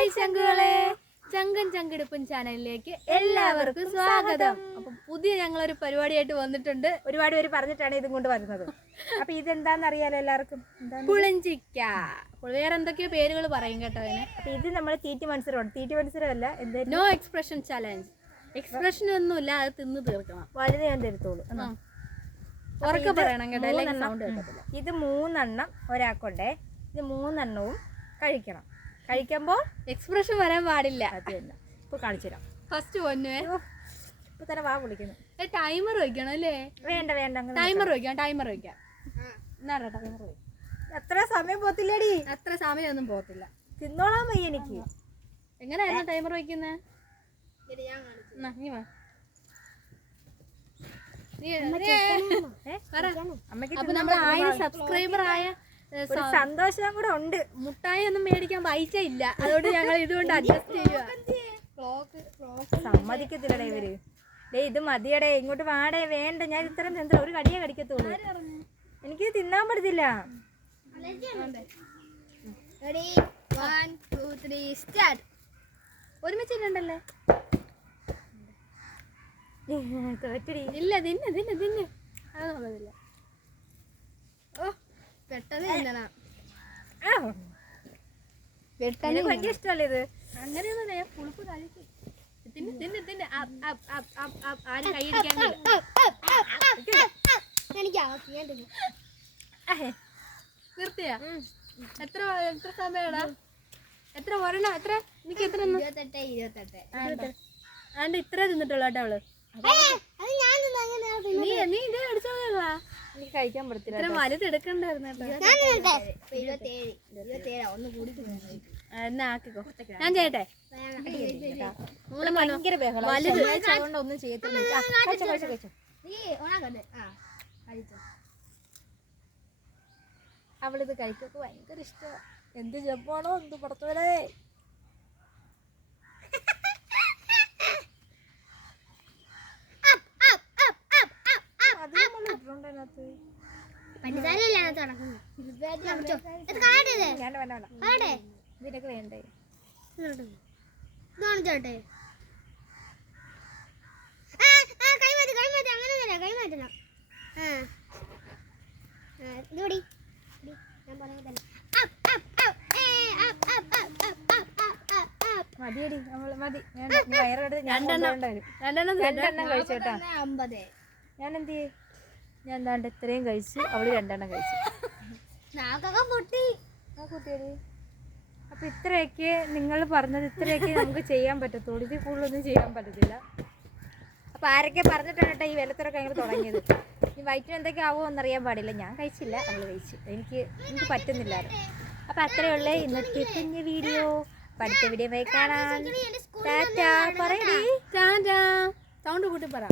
Hi ചങ്കുകളെ, ചങ്കൻ ചങ്കിടുപ്പൻ ചാനലിലേക്ക് എല്ലാവർക്കും സ്വാഗതം. അപ്പൊ പുതിയ ഞങ്ങളൊരു പരിപാടിയായിട്ട് വന്നിട്ടുണ്ട്. ഒരുപാട് പേര് പറഞ്ഞിട്ടാണ് ഇതും കൊണ്ട് വരുന്നത്. അപ്പൊ ഇതെന്താന്ന് അറിയാലോ എല്ലാവർക്കും. പുളഞ്ചിക്ക, വേറെ എന്തൊക്കെയോ പേരുകൾ പറയും കേട്ടോ അതിന്. അപ്പൊ ഇത് നമ്മൾ തീറ്റി മത്സരമല്ല, നോ എക്സ്പ്രഷൻ ചാലഞ്ച്. എക്സ്പ്രഷൻ ഒന്നുമില്ല, അത് തിന്ന് തീർക്കണം. വലുത് ഞാൻ തരുത്തോളൂ. ഉറക്കെ പറയണം കേട്ടോ, സൗണ്ട് കേൾക്കത്തില്ല. ഇത് 3 എണ്ണം ഒരാൾക്കുണ്ടേ. ഇത് 3 എണ്ണവും കഴിക്കണം. കഴിക്കുമ്പോൾ എക്സ്പ്രഷൻ വരാൻ പാടില്ല. അത് തന്നെ ഇപ്പൊ കാണിച്ചു തരാം. ഫസ്റ്റ് പൊന്നുവേ, ഇപ്പൊ തന്നെ വാ വിളിക്കുന്നു. ടൈമർ വെക്കണം അല്ലേ? വേണ്ട ടൈമർ വെക്കാം. എന്നാടാ ടൈമർ വെക്കാം. എത്ര സമയം പോത്തില്ലേടി? അത്ര സമയമൊന്നും പോകത്തില്ല. തിന്നോളാൻ വയ്യ എനിക്ക്. എങ്ങനെയായിരുന്നു ടൈമർ വെക്കുന്നത്? അപ്പൊ നമ്മുടെ 1000 സബ്സ്ക്രൈബർ ആയ ഒരു സന്തോഷം കൂടെ ഉണ്ട്. മുട്ടായി ഒന്നും മേടിക്കാൻ പൈസ ഇല്ല, അതുകൊണ്ട് ഞങ്ങൾ ഇതുകൊണ്ട് അഡ്ജസ്റ്റ് ചെയ്യുക. സമ്മതിക്കത്തില്ലടേ ഇവര്. ഇത് മതിയടേ, ഇങ്ങോട്ട് വാടേ. വേണ്ട, ഞാൻ ഇത്രയും എന്താ ഒരു കടിയേ കടിക്കത്തുള്ളൂ. എനിക്കിത് തിന്നാൻ പറ്റത്തില്ല. ഒരുമിച്ചിട്ടുണ്ടല്ലേ? തോറ്റടി. ഇല്ല, തിന്നെ അതൊന്നുള്ളതില്ല. ഓ, പെട്ടെന്ന് ഭയങ്കര ഇഷ്ടമല്ലേ ഇത്? അങ്ങനെയൊന്നും ഞാൻ പുളിപ്പ് കഴിക്കും. തിന്നെ ആരും കൈയടിക്കാൻ നിർത്തിയാ? എത്ര സമയടാ? എത്ര ഒരെണ്ണം? എത്ര എനിക്ക് എത്ര? 28 ആണ്ട് ഇത്ര തിന്നിട്ടുള്ള കേട്ടോ അവള്. നീ ഇതേ അടിച്ചോളാ. എനിക്ക് കഴിക്കാൻ പറ്റത്തില്ല. ഇത്ര വലുത് എടുക്കണ്ടായിരുന്നു എന്നാ ആക്കിക്കോ. ഞാൻ ചെയ്യട്ടെ? ഭയങ്കര ബഹളം. ഒന്നും ചെയ്യത്തില്ല. അവളിത് കഴിക്കൊക്കെ ഭയങ്കര ഇഷ്ടമാണ്. എന്ത് ജപ്പാണോ എന്ത് പടത്തോടെ. ഇതിനൊക്കെ വേണ്ടേ? മതിയടി, മതി. രണ്ടെണ്ണം കഴിച്ചു കേട്ടാ. ഞാൻ എന്ത് ചെയ്യും? ഞാൻ എന്താണ്ട് ഇത്രയും കഴിച്ചു, അവള് 2 എണ്ണം കഴിച്ചു. അപ്പൊ ഇത്രയൊക്കെ നിങ്ങൾ പറഞ്ഞത്, ഇത്രയൊക്കെ നമുക്ക് ചെയ്യാൻ പറ്റത്തുള്ളൂ. ഇതിൽ കൂടുതലൊന്നും ചെയ്യാൻ പറ്റത്തില്ല. അപ്പൊ ആരൊക്കെ പറഞ്ഞിട്ടാണ് കേട്ടോ ഈ വിലത്തിറക്കം അങ്ങനെ തുടങ്ങിയത്. ഈ വയറ്റിന് എന്തൊക്കെ ആവുമോ എന്നറിയാൻ പാടില്ല. ഞാൻ കഴിച്ചില്ല, അവള് കഴിച്ചു. എനിക്ക് പറ്റുന്നില്ലായിരുന്നു. അപ്പൊ അത്രയുള്ള ഇന്നത്തെ കുഞ്ഞു വീഡിയോ. അടുത്ത വീഡിയോ കാണാൻ. ടാറ്റാ പറയടി. സൗണ്ട് കൂട്ടി പറ.